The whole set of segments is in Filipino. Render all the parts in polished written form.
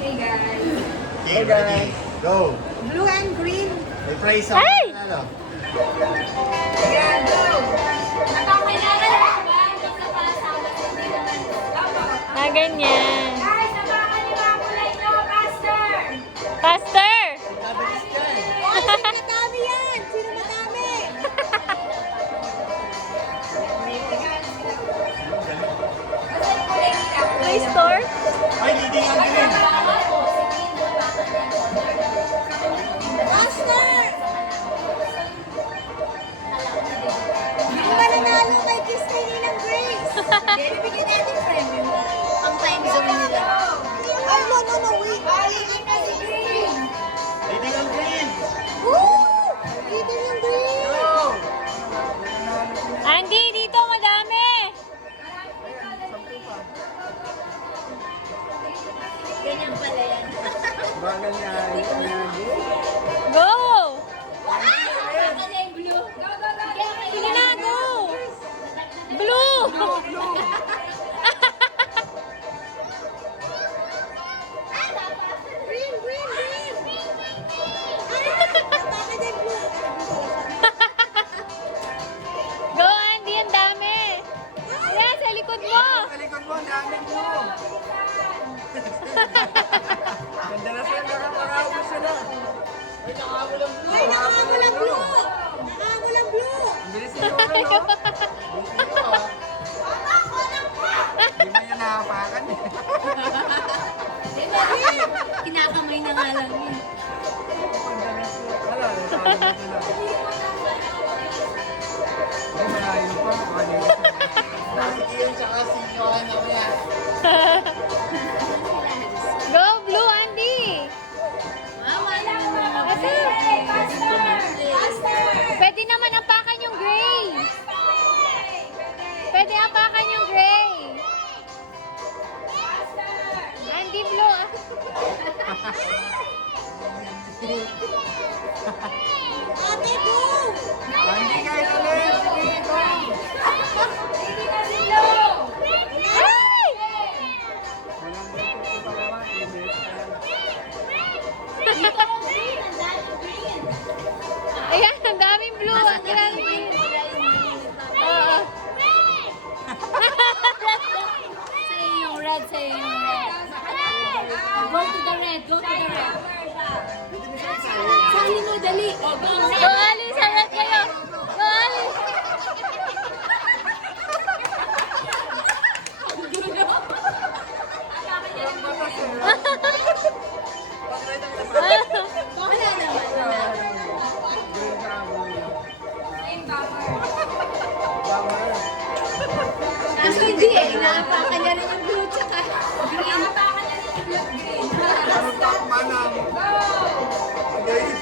Okay, guys. Okay, guys. Go. Blue and green. May prize ako. Ay! Ano? Yan, go. Nakakailangan na ba? Yung napasama sa dito. Ah, ganyan. Guys, nabakan niyo ang kulay nyo, Pastor! Faster! Mabilis yan. Madami yan. Sino madami? Basta yung kulay nila. Play store? Ay, leading ang green. Master! Yung mananalo kay Kiss Kayo ng Grace. Hindi, bigyan natin premium. Ang time zone nila. Ay, no, wait. Leading na si Green! Leading ang green. Woo! Dito yung green. Go. Andy, dito madami! Ganyan pala yan. Bagal niya. Go! Ano yung blue? Go, go, go! Sige na, go! Blue! Green, green, green. Napaka din blue. Go, Andy, ang dami! Ayan, sa likod mo! Sa likod mo, ang daming blue. Ganda na sila. Nakakaraos sila. Ay, nakakulang blue. Ay, nakakawalang blue. Nakakawalang blue. Ang bilis nyo, no? Bilis nyo, ah. Hindi mo yan nakapakan eh. Kinakamay na nga lang yun. Wala, nasali na sila. Ay, malayo pa. Kanina sila. Si Ian tsaka si Johan mamaya. Go, Blue, Andy! Hey, Pastor! Pastor! Pwede naman apakan yung gray! Pwede apakan yung gray! Andy, Blue, ah. Ate, go! Hindi guys, ulit. Sige, go. Leading na si Blue! Ay! Walang dito pa naman. 3 minutes pa yan. Dito ang green! Ang dami green! Ayan, ang daming blue. Ang daming green. Oo. Sa'yo yung red, sa'yo yung red. Go to the red, go to the red. Sali mo, dali. O, go, Go, Ali, salat kayo. Go, Ali. Wala naman. Green ka, blue. Same bummer. Bummer. Kaso hindi eh. Inaapakan niya rin yung blue tsaka green. Napakan niya ng blue green. Ano pa, manang? Guys.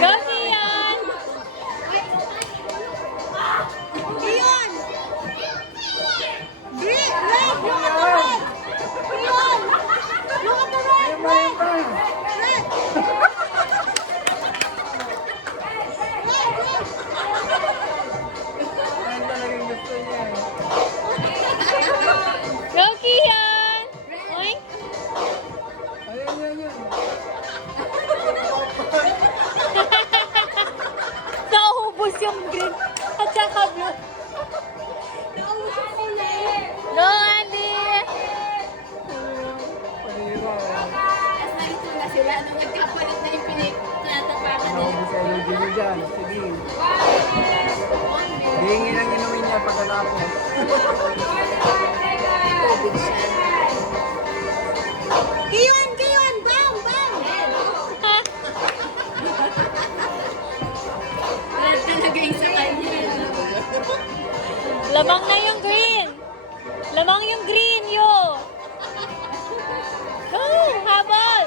Go, Kian. Leon! Green! Red! Look at the red! Leon! Look at the red! Red! Red! Yan talagang gusto niya eh. Go, Kian. Oink. Ayan, yan. Naubos yung green at saka blue. Go, Andy. Panira eh. Tapos narito na sila nung nagkapalit na yung pinatapakan nila. Naubos sa energy niyo dyan. Sige. Hingin ang inumin niya pagkatapos. Tubig siya. Kiyon! Kiyon! Bang! Bang! Red talaga yung sa kanya. Lamang na yung green. Lamang yung green, yo. Go, habol.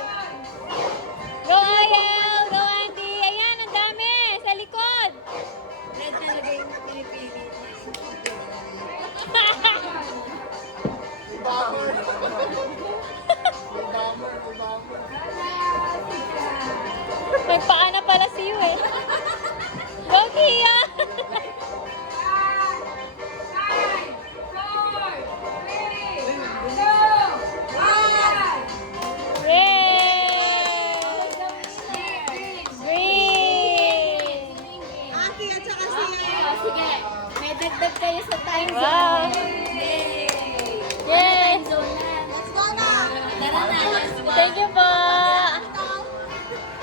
Go, Ayel. Go, Andy. Ayan, ang dami. Sa likod. Red talaga yung pinipili niya. Bummer. Dagdag kayo sa time zone. Wow. Yay! Yay! Time zone na. Let's go na! Tara na, let's go. Thank you po.